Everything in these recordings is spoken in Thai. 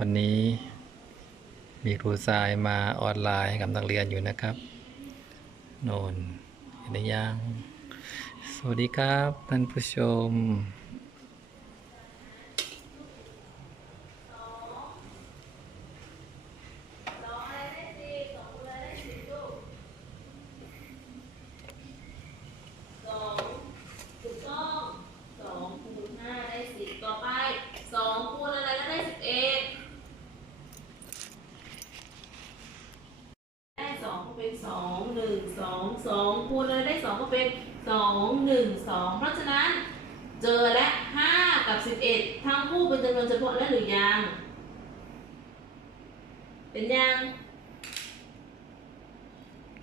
วันนี้มีครูทรายมาออนไลน์กับนักเรียนอยู่นะครับ โนนเห็นหรือยัง สวัสดีครับท่านผู้ชม สองถูกต้องสองคูณห้าได้สิบต่อไปสองคูณอะไรก็ได้สิบเอ็ดได้สองก็เป็นสองหนึ่งสองสองคูณอะไรได้สองก็ เป็นสองหนึ่งสองเพราะฉะนั้นเจอและห้ากับสิบเอ็ดทั้งคู่เป็นจำนวนเฉพาะและหรือยัง เป็นยัง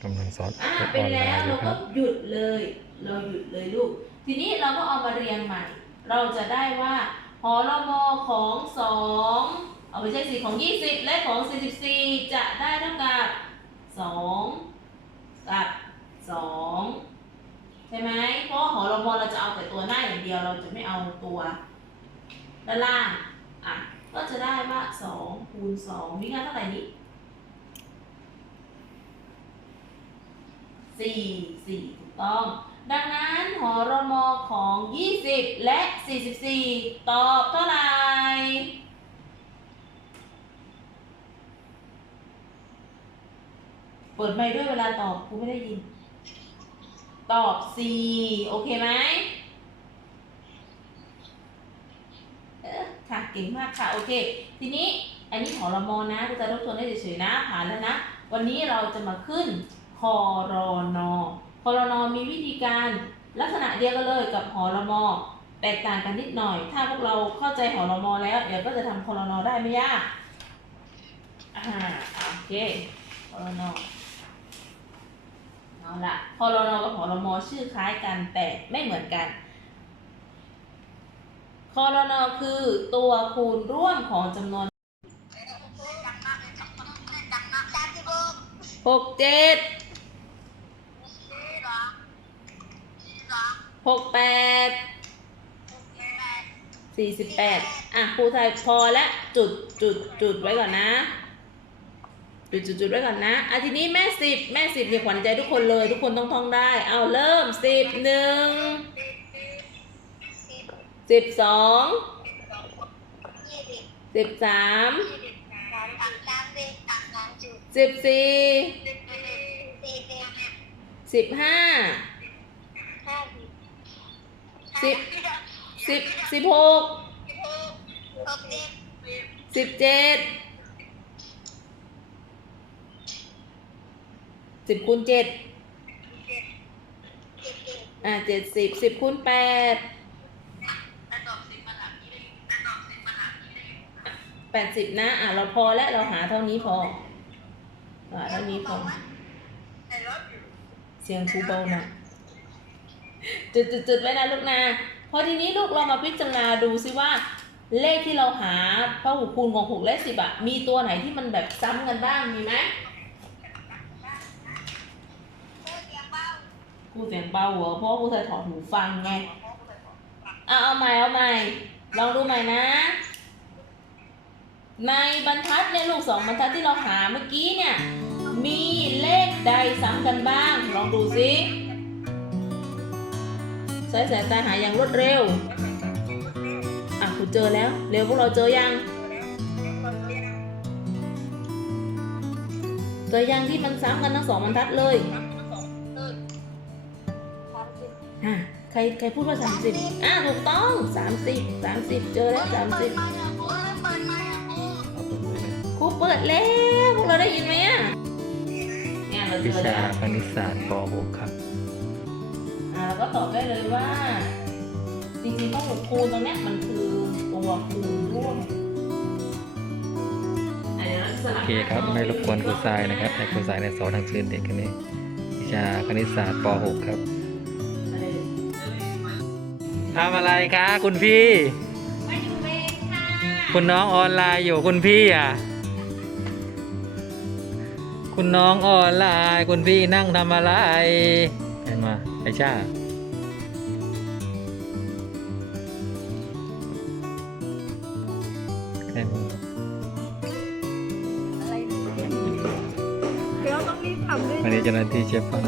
กำลังสอนอ่าออนเป็นไลแล้วน์อเรายู่คก็รับหยุดเลย เราหยุดเลยลูก ทีนี้เราก็เอามาเรียงใหม่ เราจะได้ว่าหอรมอของสองเอาไปใช้สีของ 20 และของ 44 จะได้เท่ากับ2กับ2ใช่ไหมเพราะหอรมอเราจะเอาแต่ตัวหน้าอย่าง เดียวเราจะไม่เอาตัวด้านล่างอะก็จะได้ว่า2คูณ2มีค่าเท่าไหร่นี้สี่สี่ถูกต้อง ดังนั้นหอรมอของ 20 และ 44 ตอบเท่าไหร่เปิดไมค์ด้วยเวลาตอบครูไม่ได้ยิน ตอบ 4 โอเคไหมเออค่ะ เก่งมากค่ะ โอเค ทีนี้อันนี้หอรมอนะก็จะทบทวนได้เฉยๆนะ ผ่านแล้วนะ วันนี้เราจะมาขึ้นคอรอนอคอรอนอมีวิธีการลักษณะเดียวกันเลยกับหอรมอแตกต่างกันนิดหน่อย ถ้าพวกเราเข้าใจหอรมอแล้วเดี๋ยวก็จะทำคอรอนอได้ไม่ยากอ่าโอเคคอรอนอเอาละคอรอนอกับหอรมอชื่อคล้ายกันแต่ไม่เหมือนกัน คอรนอคือตัวคูณร่วมของจำนวนหกเจ็ดหกแปดสี่สิบแปดอะครูไทยพอและจุดจุดจุดไว้ก่อนนะ จุดจุดจุดไว้ก่อนนะอะทีนี้แม่สิบแม่สิบเนี่ยขวัญใจทุกคนเลย ทุกคนต้องท่องได้ เอาเริ่มสิบหนึ่ง สิบสองสิบสามสิบสี่สิบห้าสิบสิบสิบหกสิบเจ็ดสิบคูณเจ็ดอ่าเจ็ดสิบสิบคูณแปด แปดสิบนะอะเราพอแล้วเราหาเท่านี้พออ่าเท่านี้พอเสียงครูเบาหนะจุดจุดจุดไว้นะลูกนะพอทีนี้ลูกเรามาพิจารณาดูซิว่า เลขที่เราหาพหุคูณของหกและสิบอะมีตัวไหนที่มันแบบซ้ำกันบ้างมีไหมกูเสียงเบาเหรอเพราะว่ากูใส่ถอดหูฟังไงเอาเอาใหม่เอาใหม่ลองดูใหม่นะ ในบรรทัดเนี่ยลูกสองบรรทัดที่เราหาเมื่อกี้เนี่ย มีเลขใดซ้ำกันบ้าง ลองดูสิใช้สายตาหาอย่างรวดเร็ว อะคุณเจอแล้ว เร็วพวกเราเจอยัง เจอยังที่มันซ้ำกันทั้งสองบรรทัดเลยอะใครใครพูดว่าสามสิบอะถูกต้องสามสิบสามสิบเจอแล้วสามสิบ รูเปิดแล้วพวกเราได้ยินไหมอะเนี่ยเราเจวิอชาแล้วคณิตศาสตร์ป .6 ครับ อ่าเราก็ตอบได้เลยว่า จริงๆต้องคูณตรงเนี้ยมันคือตัวคูณร่วมอะเดี๋ยวเราจะสโอลับเคครับ ไม่รบกวนครูทรายนะครับให้ครูทรายในสอนทางชื่นเด็กกันนี้ วิชาคณิตศาสตร์ป .6 ครับทำอะไรคะคุณพี่ไม่อยู่เองค่ะคุณน้องออนไลน์อยู่คุณพี่อะ คุณน้องออนไลน์คุณพี่นั่งทำอะไรเห็นมาไอชาเห็นมอะไรนี่เดี๋ยวต้องมีผับวันนี้เจ้าหนาที่เชฟฟัง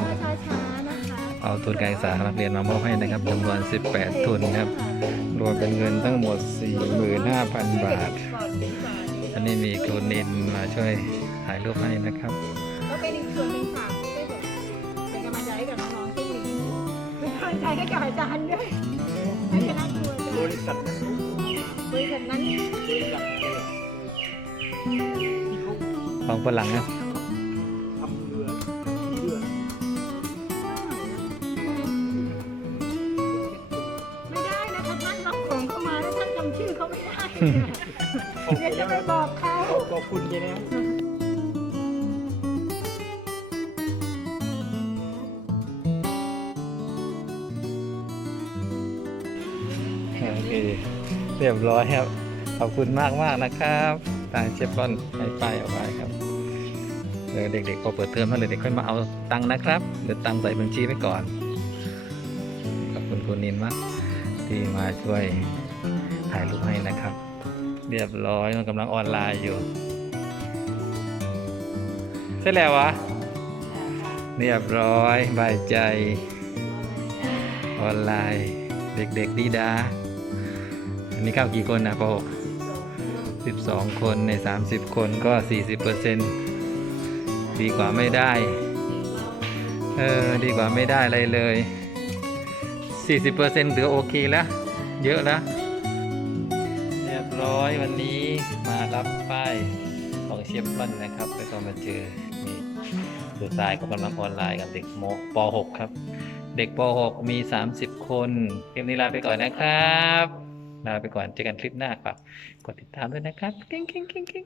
เอาทุนการศึกษานักเรียนมามอบให้นะครับจำนวน 18 ทุนครับ รวมเป็นเงินทั้งหมด 45,000 บาท ก่อน นี้มีครูนินมาช่วยถ่ายรูปให้นะครับ ก็เป็นอีกส่วนหนึ่งฝากด้วยแบบเป็นกำลังใจให้กับน้องๆที่มีเป็นกำลังใจให้กับอาจารย์ด้วยให้คณะครูอาจารย์บริษัทนั้นบริษัทนั้นบริษัทเรือที่เขาของฝรั่งนะ ชื่อเขาไม่ได้ขอบเดี๋ยวคุณจะนะไปบอกเขาขอบคุณแกแล้วโอเคเรียบร้อยครับ ขอบคุณมากมากๆนะครับทางเชฟฟอนให้ป้ายเอาไว้ครับเดี๋ยวเด็กๆพอเปิดเทอมแล้วเด็กๆค่อยมาเอาตังค์นะครับ เดี๋ยวตังค์ใส่บัญชีไว้ก่อน ขอบคุณคุณนินมากที่มาช่วย ถ่ายรูปให้นะครับ เรียบร้อยมันกำลังออนไลน์อยู่ เสร็จแล้ววะ เรียบร้อยบายใจ ออนไลน์ เด็กๆดีดาอันนี้เข้ากี่คนนะปหกสิบสองคนในสามสิบคนก็สี่สิบเปอร์เซ็นดีกว่าไม่ได้ เออ ดีกว่าไม่ได้อะไรเลยสี่สิบเปอร์เซ็นถือโอเคแล้ว เยอะแล้ว พร้อยวันนี้มารับป้ายของเชฟรอนนะครับแล้วก็มาเจอนี่ครูทรายก็กำลังออนไลน์กับเด็กมป .6 ครับ เด็กป .6 มี 30 คนคลิปนี้ลาไปก่อนนะครับลาไปก่อนเจอกันคลิปหน้าครับ กดติดตามด้วยนะครับกิ้งกิ้งกิ้งกิ้ง